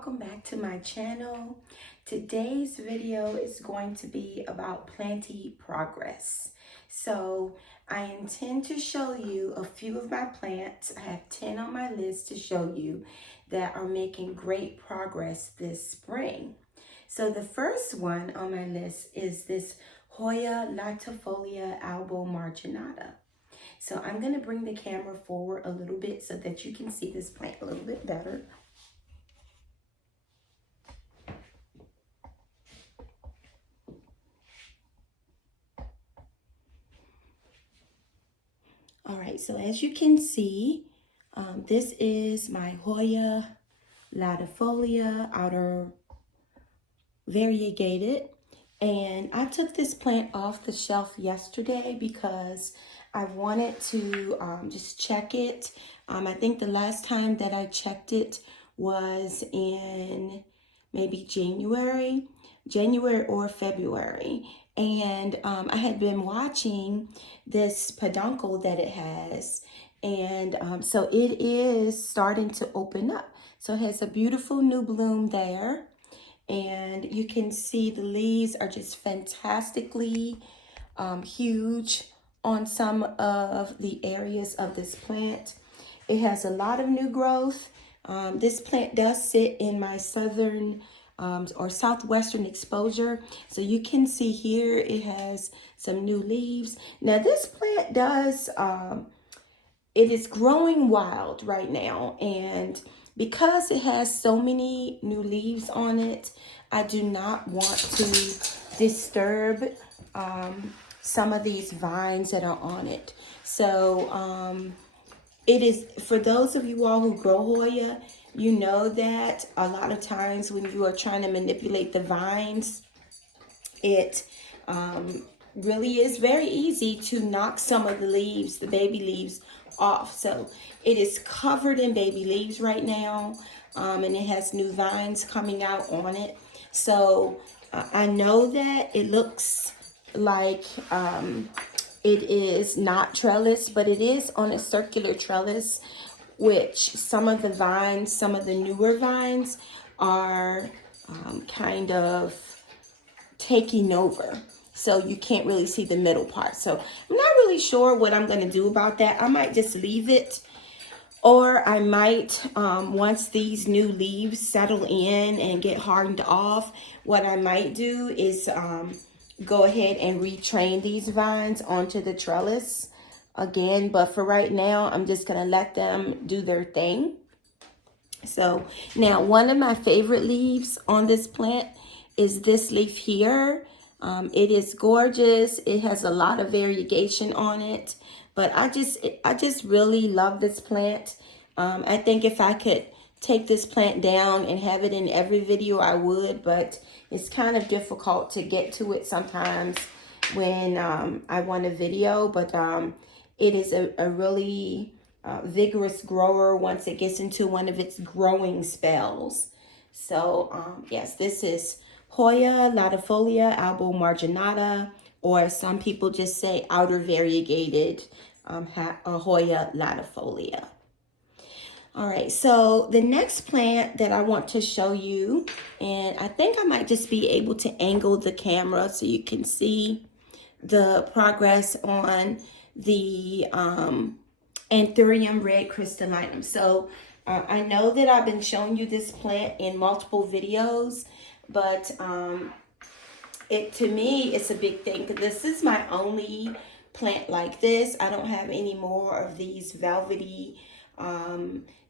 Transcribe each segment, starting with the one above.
welcome back to my channel. Today's video is going to be about Planty Progress. So I intend to show you a few of my plants. I have 10 on my list to show you that are making great progress this spring. So the first one on my list is this Hoya latifolia albo marginata. So I'm going to bring the camera forward a little bit so that you can see this plant a little bit better. All right, so as you can see, this is my Hoya latifolia outer variegated. And I took this plant off the shelf yesterday because I wanted to just check it. I think the last time that I checked it was in maybe January or February. And I had been watching this peduncle that it has. And so it is starting to open up. So it has a beautiful new bloom there. And you can see the leaves are just fantastically huge on some of the areas of this plant. It has a lot of new growth. This plant does sit in my southern or southwestern exposure. So you can see here it has some new leaves. Now this plant does, it is growing wild right now, and because it has so many new leaves on it, I do not want to disturb some of these vines that are on it. So it is, for those of you all who grow Hoya, you know that a lot of times when you are trying to manipulate the vines, it really is very easy to knock some of the leaves, the baby leaves, off. So it is covered in baby leaves right now, and it has new vines coming out on it. So I know that it looks like it is not trellis, but it is on a circular trellis, which some of the vines, some of the newer vines are kind of taking over. So you can't really see the middle part. So I'm not really sure what I'm going to do about that. I might just leave it, or I might, once these new leaves settle in and get hardened off, what I might do is go ahead and retrain these vines onto the trellis again. But for right now, I'm just going to let them do their thing. So now one of my favorite leaves on this plant is this leaf here. It is gorgeous. It has a lot of variegation on it, but I just really love this plant. I think if I could take this plant down and have it in every video, I would, but it's kind of difficult to get to it sometimes when I want a video. But it is a really vigorous grower once it gets into one of its growing spells. So yes, this is Hoya latifolia albo marginata, or some people just say outer variegated Hoya latifolia. All right, so the next plant that I want to show you, and I think I might just be able to angle the camera so you can see the progress on the Anthurium red crystallinum. So I know that I've been showing you this plant in multiple videos, but to me, it's a big thing, because this is my only plant like this. I don't have any more of these velvety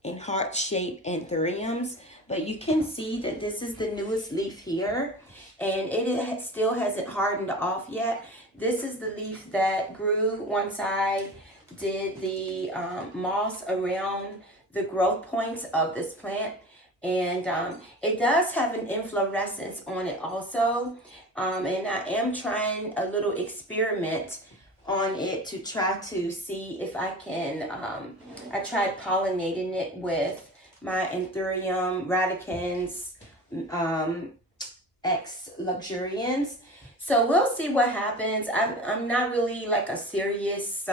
and heart-shaped anthuriums, but you can see that this is the newest leaf here, and it still hasn't hardened off yet. This is the leaf that grew once I did the moss around the growth points of this plant. And it does have an inflorescence on it also. And I am trying a little experiment on it to try to see if I can, I tried pollinating it with my Anthurium radicans X luxurians. So we'll see what happens. I'm not really like a serious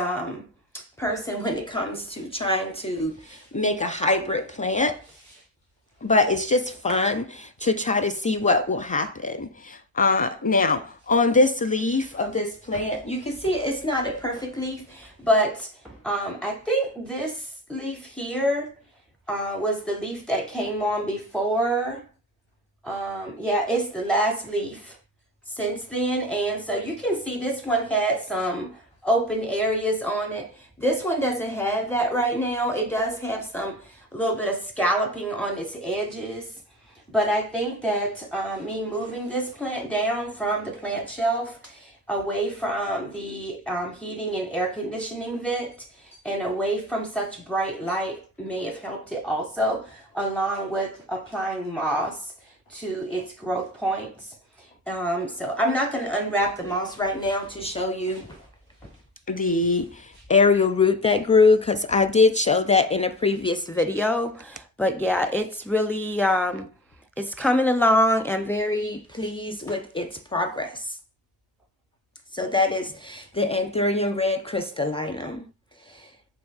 person when it comes to trying to make a hybrid plant. but it's just fun to try to see what will happen. Now, on this leaf of this plant, you can see it's not a perfect leaf, but I think this leaf here was the leaf that came on before. Yeah, it's the last leaf since then. And so you can see this one had some open areas on it. This one doesn't have that right now. It does have a little bit of scalloping on its edges. But I think that me moving this plant down from the plant shelf, away from the heating and air conditioning vent, and away from such bright light may have helped it also, along with applying moss to its growth points. So I'm not going to unwrap the moss right now to show you the aerial root that grew, because I did show that in a previous video. But yeah, it's really it's coming along. I'm very pleased with its progress. So that is the Anthurium red crystallinum.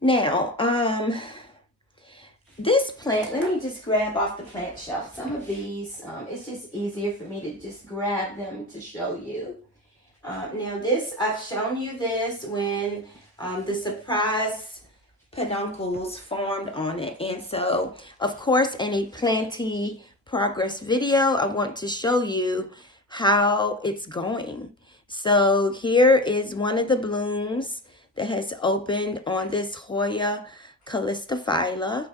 Now, this plant, let me just grab off the plant shelf. Some of these, it's just easier for me to just grab them to show you. Now this, I've shown you this when the surprise peduncles formed on it. And so, of course, in a Planty Progress video, I want to show you how it's going. So here is one of the blooms that has opened on this Hoya calistophylla.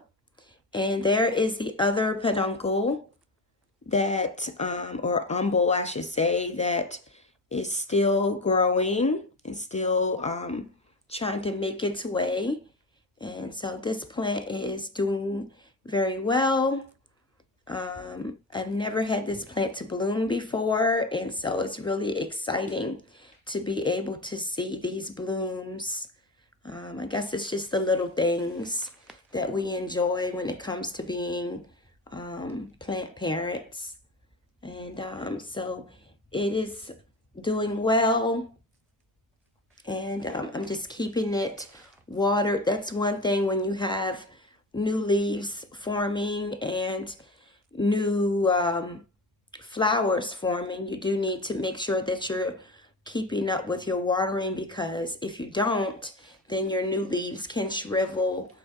And there is the other peduncle that, or umbel, I should say, that is still growing and still trying to make its way. And so this plant is doing very well. I've never had this plant to bloom before, and so it's really exciting to be able to see these blooms. I guess it's just the little things that we enjoy when it comes to being plant parents. And so it is doing well, and I'm just keeping it watered. That's one thing when you have new leaves forming and new flowers forming, you do need to make sure that you're keeping up with your watering, because if you don't, then your new leaves can shrivel,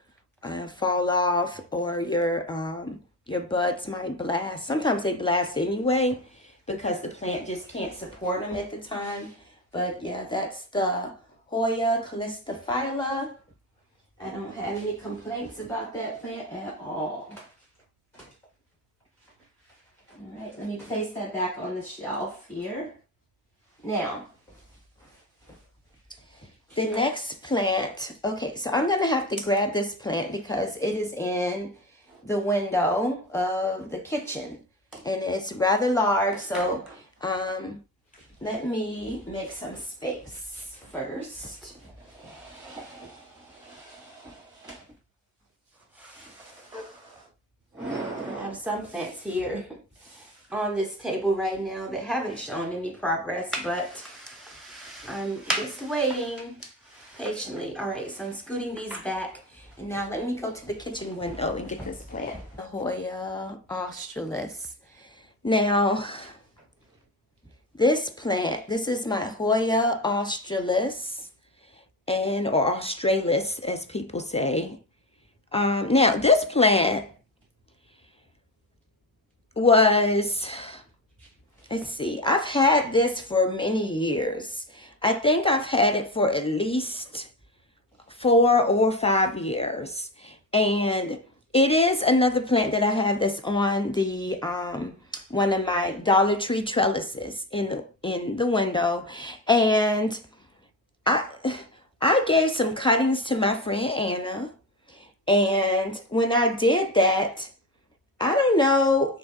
fall off, or your buds might blast. Sometimes they blast anyway because the plant just can't support them at the time. But yeah, that's the Hoya calistophylla. I don't have any complaints about that plant at all. All right, let me place that back on the shelf here. Now, the next plant, okay, so I'm gonna have to grab this plant because it is in the window of the kitchen and it's rather large. So let me make some space first. I have some plants here on this table right now that haven't shown any progress, but I'm just waiting patiently. All right, so I'm scooting these back, and now let me go to the kitchen window and get this plant, the Hoya Australis. Now, this plant, this is my Hoya Australis, or Australis as people say. Now, this plant was, let's see, I've had this for many years. I think I've had it for at least 4 or 5 years. And it is another plant that I have that's on the one of my Dollar Tree trellises in the window. And I gave some cuttings to my friend Anna. And when I did that, I don't know,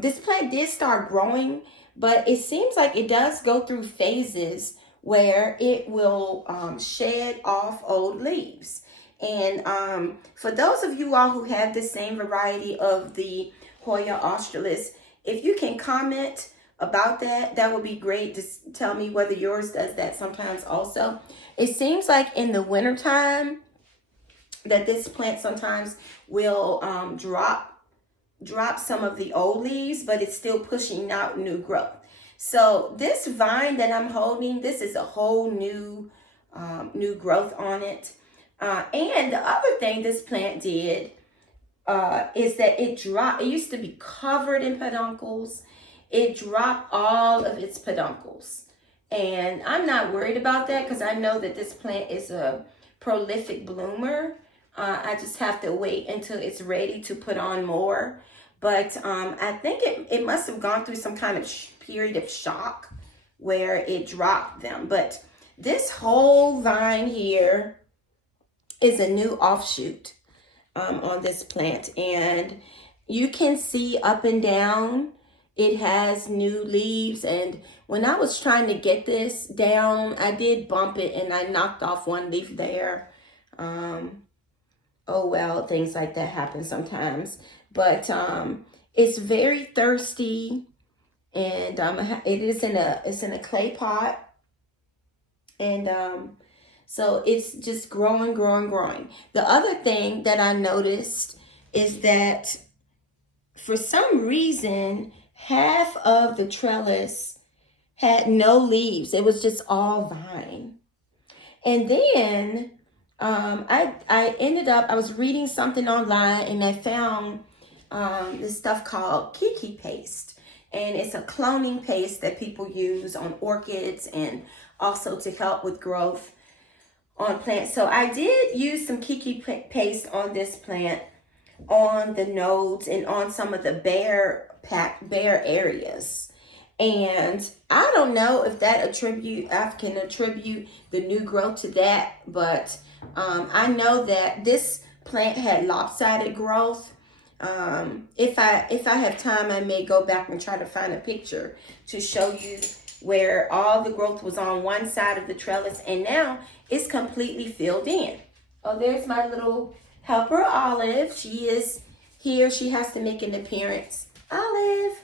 this plant did start growing, but it seems like it does go through phases where it will shed off old leaves. And for those of you all who have the same variety of the Hoya Australis, if you can comment about that, that would be great. Just tell me whether yours does that sometimes also. It seems like in the wintertime that this plant sometimes will drop dropped some of the old leaves, but it's still pushing out new growth. So this vine that I'm holding, this is a whole new new growth on it. And the other thing this plant did is that it dropped. It used to be covered in peduncles. It dropped all of its peduncles. And I'm not worried about that because I know that this plant is a prolific bloomer. I just have to wait until it's ready to put on more. But I think it must have gone through some kind of period of shock where it dropped them. But this whole vine here is a new offshoot on this plant. And you can see up and down, it has new leaves. And when I was trying to get this down, I did bump it and I knocked off one leaf there. Oh well, things like that happen sometimes. But it's very thirsty, and it is in a clay pot, and so it's just growing. The other thing that I noticed is that for some reason half of the trellis had no leaves. It was just all vine. And then I ended up, I was reading something online and I found this stuff called Kiki paste. And it's a cloning paste that people use on orchids and also to help with growth on plants. So I did use some Kiki paste on this plant, on the nodes and on some of the bare areas. And I don't know if I can attribute the new growth to that, but I know that this plant had lopsided growth. If I have time, I may go back and try to find a picture to show you where all the growth was on one side of the trellis and now it's completely filled in. Oh, there's my little helper, Olive. She is here. She has to make an appearance. Olive.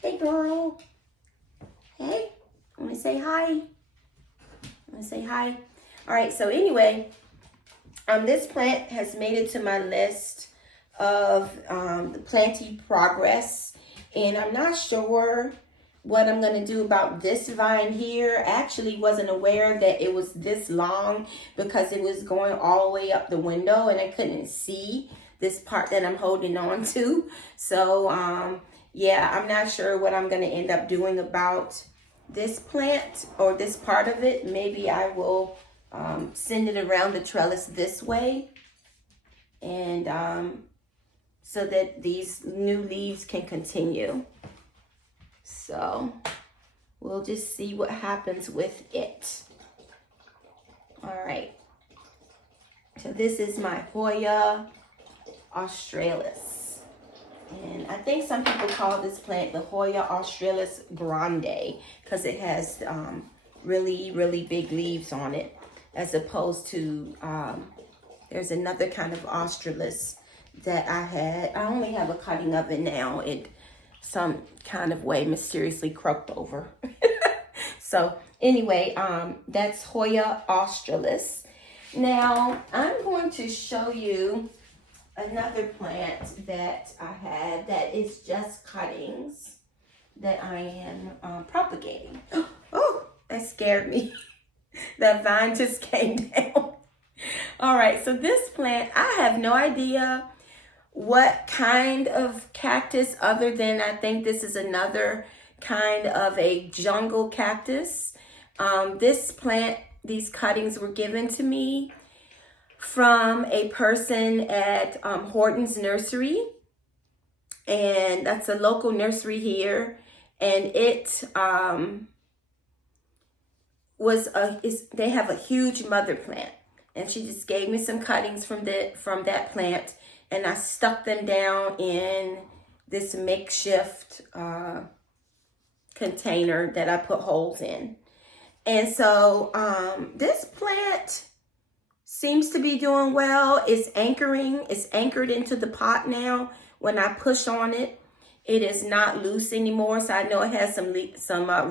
Hey, girl. Hey, want to say hi? All right, so anyway, this plant has made it to my list of the Planty Progress, and I'm not sure what I'm going to do about this vine here. I actually wasn't aware that it was this long because it was going all the way up the window and I couldn't see this part that I'm holding on to. So yeah, I'm not sure what I'm going to end up doing about this plant or this part of it. Maybe I will send it around the trellis this way, and so that these new leaves can continue. So we'll just see what happens with it. All right. So this is my Hoya Australis. And I think some people call this plant the Hoya Australis Grande because it has really, really big leaves on it, as opposed to, there's another kind of Australis that I had. I only have a cutting of it now. It some kind of way mysteriously croaked over. So anyway, that's Hoya Australis. Now I'm going to show you another plant that I had that is just cuttings that I am propagating. Oh, that scared me. That vine just came down. All right, so this plant, I have no idea what kind of cactus, other than I think this is another kind of a jungle cactus. This plant, these cuttings were given to me from a person at Horton's Nursery, and that's a local nursery here. And it they have a huge mother plant, and she just gave me some cuttings from that plant, and I stuck them down in this makeshift container that I put holes in. And so this plant seems to be doing well. It's anchored into the pot now. When I push on it, it is not loose anymore. So I know it has some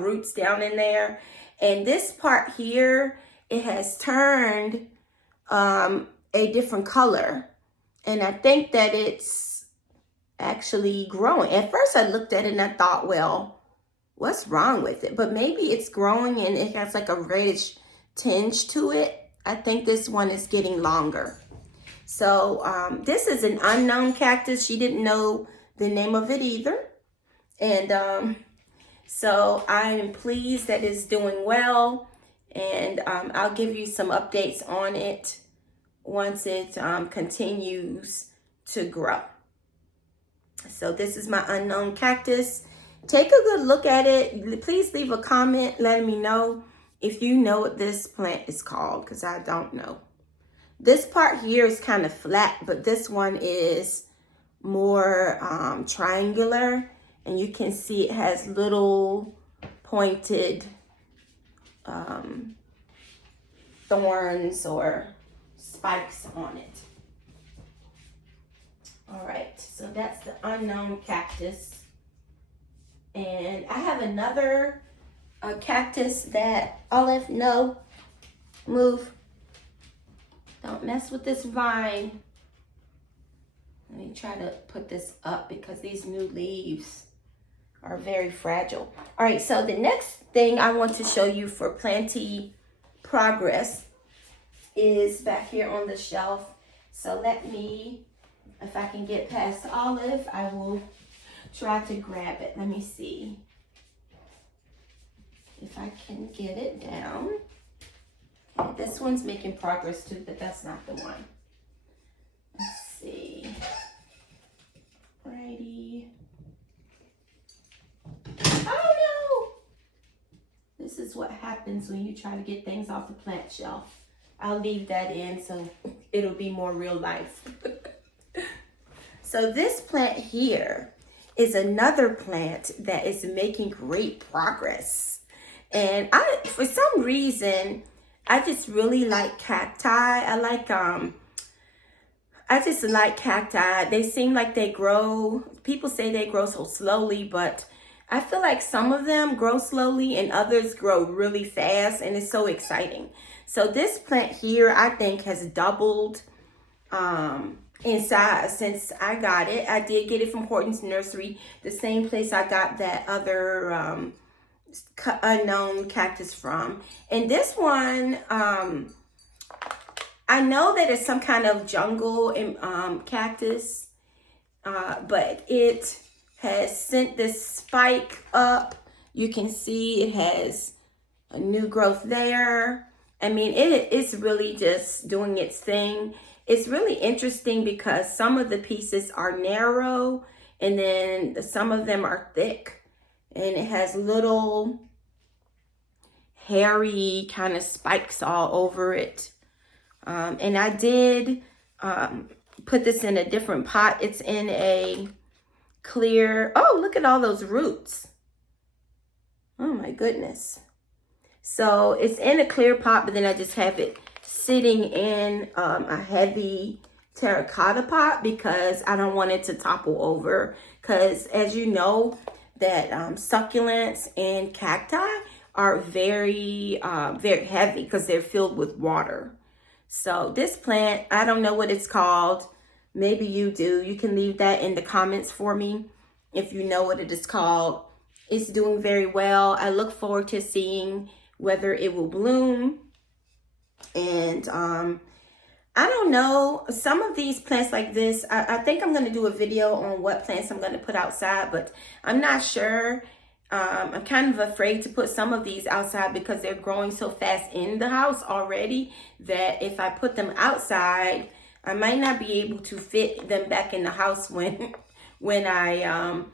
roots down in there. And this part here, it has turned a different color. And I think that it's actually growing. At first I looked at it and I thought, well, what's wrong with it? But maybe it's growing and it has like a reddish tinge to it. I think this one is getting longer. So this is an unknown cactus. She didn't know the name of it either. And so I am pleased that it's doing well. And I'll give you some updates on it once it continues to grow. So this is my unknown cactus. Take a good look at it. Please leave a comment letting me know if you know what this plant is called, because I don't know. This part here is kind of flat, but this one is more triangular, and you can see it has little pointed thorns or spikes on it. All right, so that's the unknown cactus. And I have another cactus that, Olive, no, move. Don't mess with this vine. Let me try to put this up because these new leaves are very fragile. All right, so the next thing I want to show you for Planty Progress is back here on the shelf. So let me, if I can get past Olive, I will try to grab it. Let me see if I can get it down. Okay, this one's making progress too, but that's not the one. Let's see. Righty. Oh no! This is what happens when you try to get things off the plant shelf. I'll leave that in so it'll be more real life. So this plant here is another plant that is making great progress. And for some reason, I just really like cacti. I just like cacti. They seem like they grow, people say they grow so slowly, but I feel like some of them grow slowly and others grow really fast, and it's so exciting. So this plant here, I think, has doubled in size since I got it. I did get it from Horton's Nursery, the same place I got that other unknown cactus from. And this one, I know that it's some kind of jungle cactus, but it has sent this spike up. You can see it has a new growth there. I mean, it's really just doing its thing. It's really interesting because some of the pieces are narrow and then some of them are thick. And it has little hairy kind of spikes all over it. And I did put this in a different pot. It's in a clear, oh, look at all those roots. Oh my goodness. So it's in a clear pot, but then I just have it sitting in a heavy terracotta pot because I don't want it to topple over. Because as you know, that succulents and cacti are very, very heavy because they're filled with water. So this plant, I don't know what it's called. Maybe you do. You can leave that in the comments for me if you know what it is called. It's doing very well. I look forward to seeing whether it will bloom. And I don't know, some of these plants like this, I think I'm going to do a video on what plants I'm going to put outside, but I'm not sure. I'm kind of afraid to put some of these outside because they're growing so fast in the house already that if I put them outside, I might not be able to fit them back in the house when I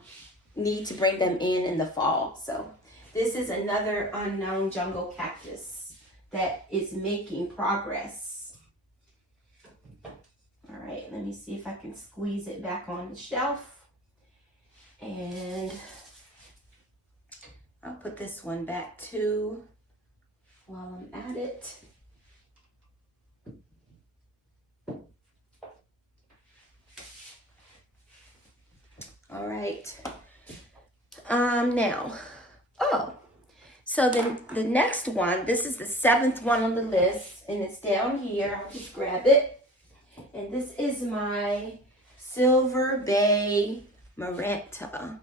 need to bring them in the fall. So this is another unknown jungle cactus that is making progress. All right, let me see if I can squeeze it back on the shelf. And I'll put this one back too while I'm at it. All right. Now, so the next one, this is the 7th one on the list, and it's down here. I'll just grab it. And this is my Silver Bay Maranta.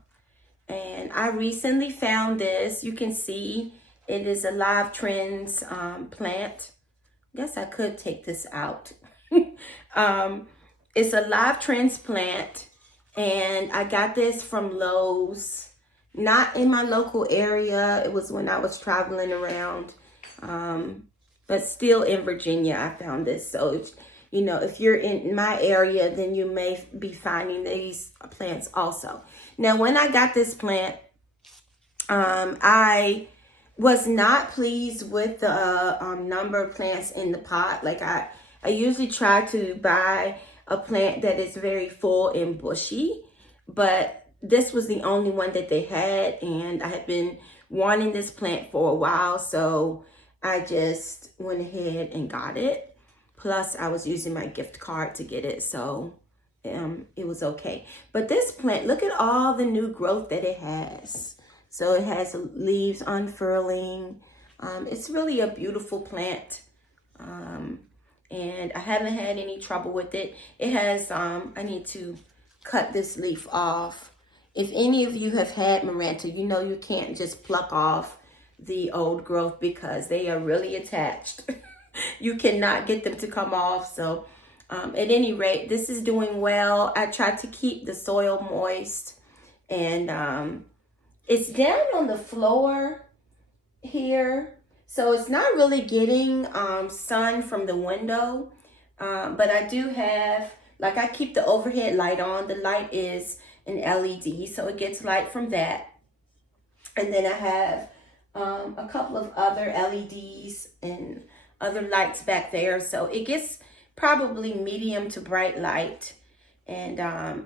And I recently found this. You can see it is a Live Trends plant. I guess I could take this out. It's a Live Trends plant, and I got this from Lowe's. Not in my local area. It was when I was traveling around, but still in Virginia I found this. So, you know, if you're in my area, then you may be finding these plants also. Now, when I got this plant, I was not pleased with the number of plants in the pot. Like I usually try to buy a plant that is very full and bushy, but this was the only one that they had, and I had been wanting this plant for a while, so I just went ahead and got it. Plus, I was using my gift card to get it, so it was okay. But this plant, look at all the new growth that it has. So it has leaves unfurling. It's really a beautiful plant. And I haven't had any trouble with it. It has, I need to cut this leaf off. If any of you have had Maranta, you know you can't just pluck off the old growth because they are really attached. You cannot get them to come off. So at any rate, this is doing well. I tried to keep the soil moist, and it's down on the floor here. So it's not really getting sun from the window, but I do have, like I keep the overhead light on. The light is an LED, so it gets light from that. And then I have a couple of other LEDs and other lights back there. So it gets probably medium to bright light, and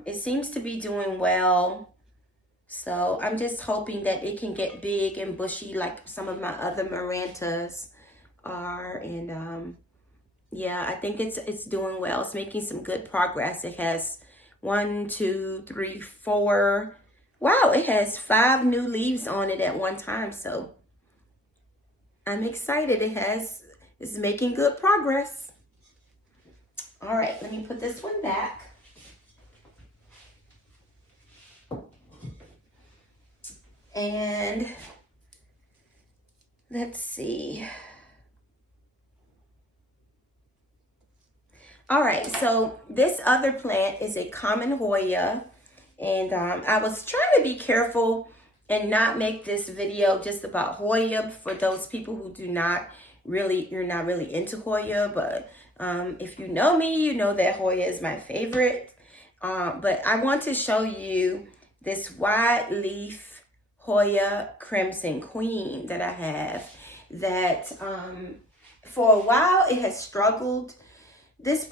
it seems to be doing well. So I'm just hoping that it can get big and bushy like some of my other Marantas are. And yeah, I think it's doing well. It's making some good progress. It has 1, 2, 3, 4. Wow, it has 5 new leaves on it at one time. So I'm excited. It's making good progress. All right, let me put this one back. And let's see. All right, so this other plant is a common Hoya, and I was trying to be careful and not make this video just about Hoya for those people who you're not really into Hoya, but if you know me, you know that Hoya is my favorite. But I want to show you this wide leaf Hoya Crimson Queen that I have, that for a while it has struggled.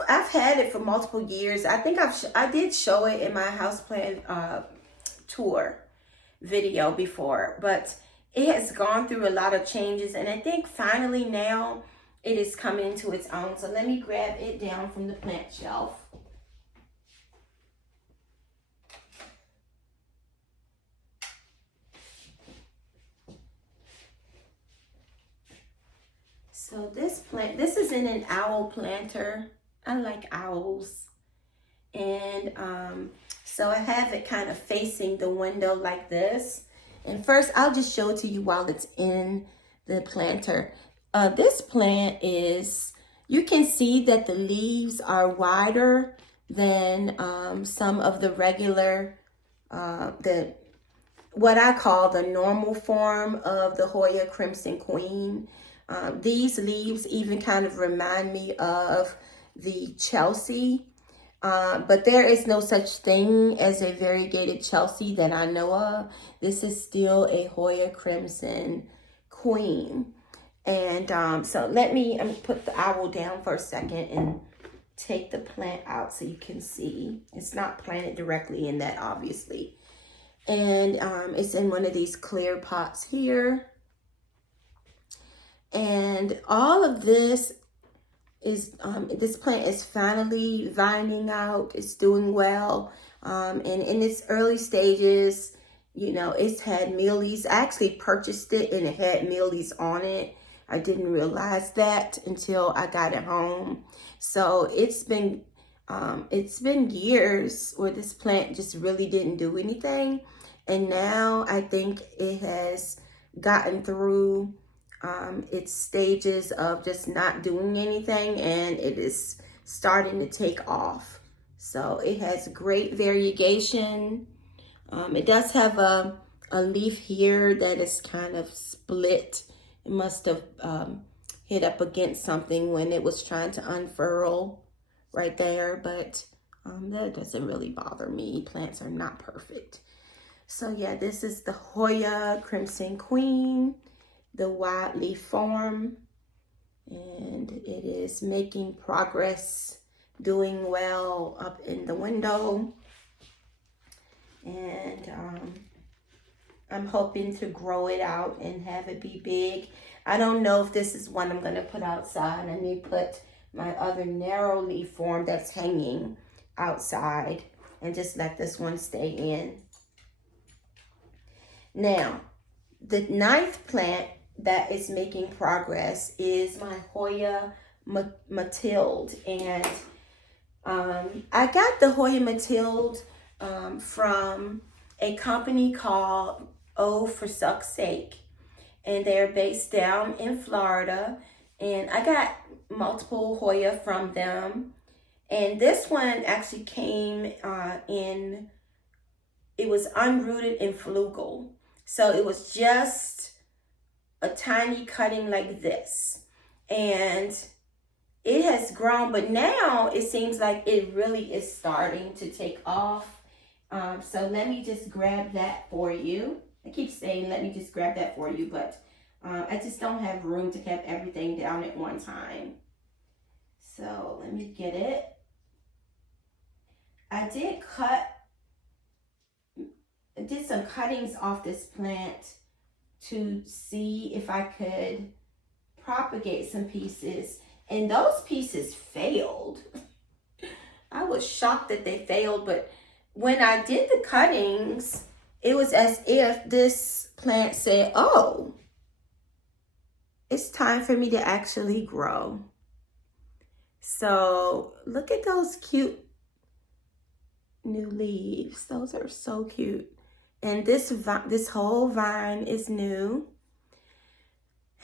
I've had it for multiple years. I think I did show it in my houseplant tour video before, but it has gone through a lot of changes, and I think finally now it is coming into its own. So let me grab it down from the plant shelf. So this plant, this is in an owl planter. I like owls. And so I have it kind of facing the window like this. And first, I'll just show it to you while it's in the planter. This plant is, you can see that the leaves are wider than some of the regular, what I call the normal form of the Hoya Crimson Queen. These leaves even kind of remind me of the Chelsea, but there is no such thing as a variegated Chelsea that I know of. This is still a Hoya Crimson Queen. And so let me put the owl down for a second and take the plant out so you can see. It's not planted directly in that, obviously. And it's in one of these clear pots here. And all of this is, this plant is finally vining out. It's doing well. And in its early stages, you know, it's had mealies. I actually purchased it and it had mealies on it. I didn't realize that until I got it home. So it's been It's been years where this plant just really didn't do anything. And now I think it has gotten through its stages of just not doing anything, and it is starting to take off. So it has great variegation. It does have a leaf here that is kind of split. It must have hit up against something when it was trying to unfurl right there, but that doesn't really bother me. Plants are not perfect. So yeah, this is the Hoya Crimson Queen, the wide leaf form, and it is making progress, doing well up in the window. And I'm hoping to grow it out and have it be big. I don't know if this is one I'm gonna put outside. I may put my other narrow leaf form that's hanging outside and just let this one stay in. Now, the 9th plant that is making progress is my Hoya Matil. And I got the Hoya Matil from a company called O for Suck's Sake. And they're based down in Florida. And I got multiple Hoya from them. And this one actually came it was unrooted in flugel. So it was just a tiny cutting like this. And it has grown, but now it seems like it really is starting to take off. So let me just grab that for you. I keep saying, let me just grab that for you, but I just don't have room to have everything down at one time. So let me get it. I did some cuttings off this plant to see if I could propagate some pieces, and those pieces failed. I was shocked that they failed, but when I did the cuttings, it was as if this plant said, oh, it's time for me to actually grow. So look at those cute new leaves. Those are so cute. And this whole vine is new.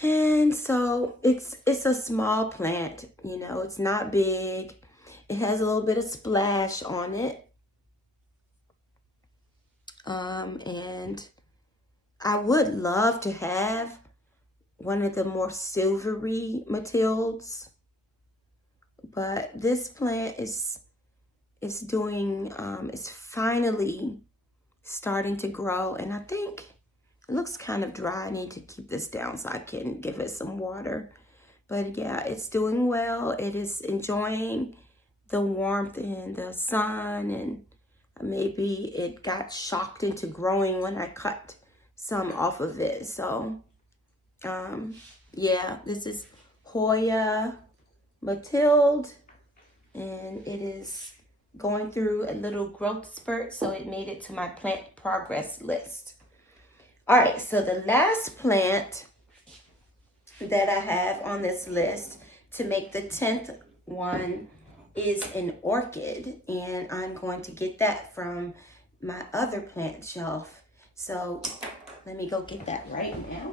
And so it's a small plant, you know, it's not big. It has a little bit of splash on it. And I would love to have one of the more silvery Matils, but this plant is doing, it's finally starting to grow, and I think it looks kind of dry. I need to keep this down so I can give it some water. But yeah, it's doing well. It is enjoying the warmth and the sun, and maybe it got shocked into growing when I cut some off of it. So yeah, this is Hoya Matil, and it is going through a little growth spurt, so it made it to my plant progress list. All right, so the last plant that I have on this list to make the 10th one is an orchid, and I'm going to get that from my other plant shelf. So let me go get that right now.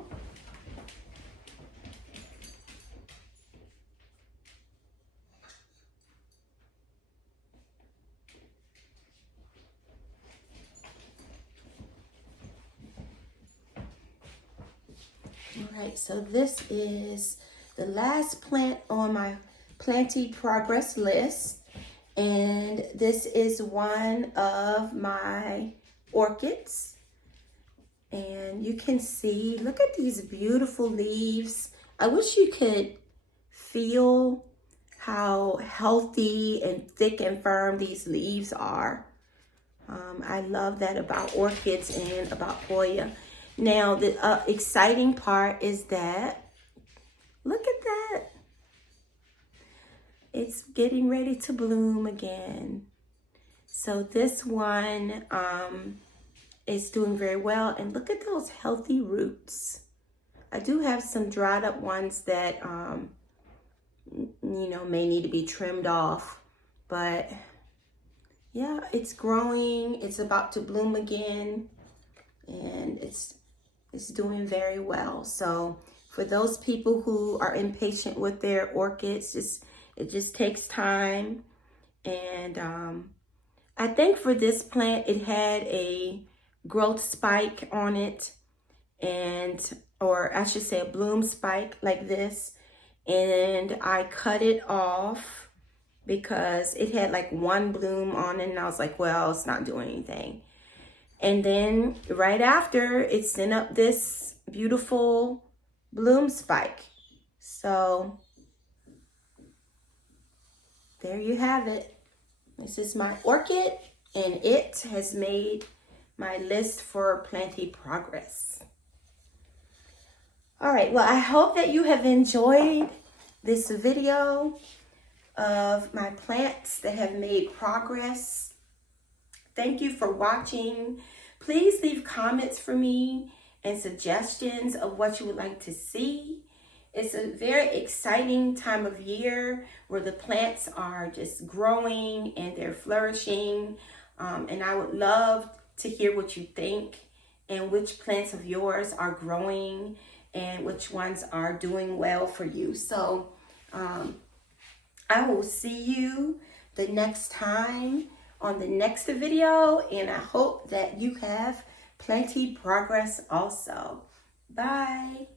All right, so this is the last plant on my Planty Progress list, and this is one of my orchids. And you can see, look at these beautiful leaves. I wish you could feel how healthy and thick and firm these leaves are. I love that about orchids and about Hoya. Now, the exciting part is that, look at that. It's getting ready to bloom again. So this one is doing very well. And look at those healthy roots. I do have some dried up ones that, you know, may need to be trimmed off. But yeah, it's growing. It's about to bloom again, and it's doing very well. So for those people who are impatient with their orchids, it just takes time. And I think for this plant, it had a growth spike on it, or I should say a bloom spike like this. And I cut it off because it had like one bloom on it, and I was like, well, it's not doing anything. And then right after, it sent up this beautiful bloom spike. So there you have it. This is my orchid, and it has made my list for Planty Progress. All right, well, I hope that you have enjoyed this video of my plants that have made progress. Thank you for watching. Please leave comments for me and suggestions of what you would like to see. It's a very exciting time of year where the plants are just growing and they're flourishing. And I would love to hear what you think and which plants of yours are growing and which ones are doing well for you. So I will see you the next time on the next video, and I hope that you have plenty progress also. Bye.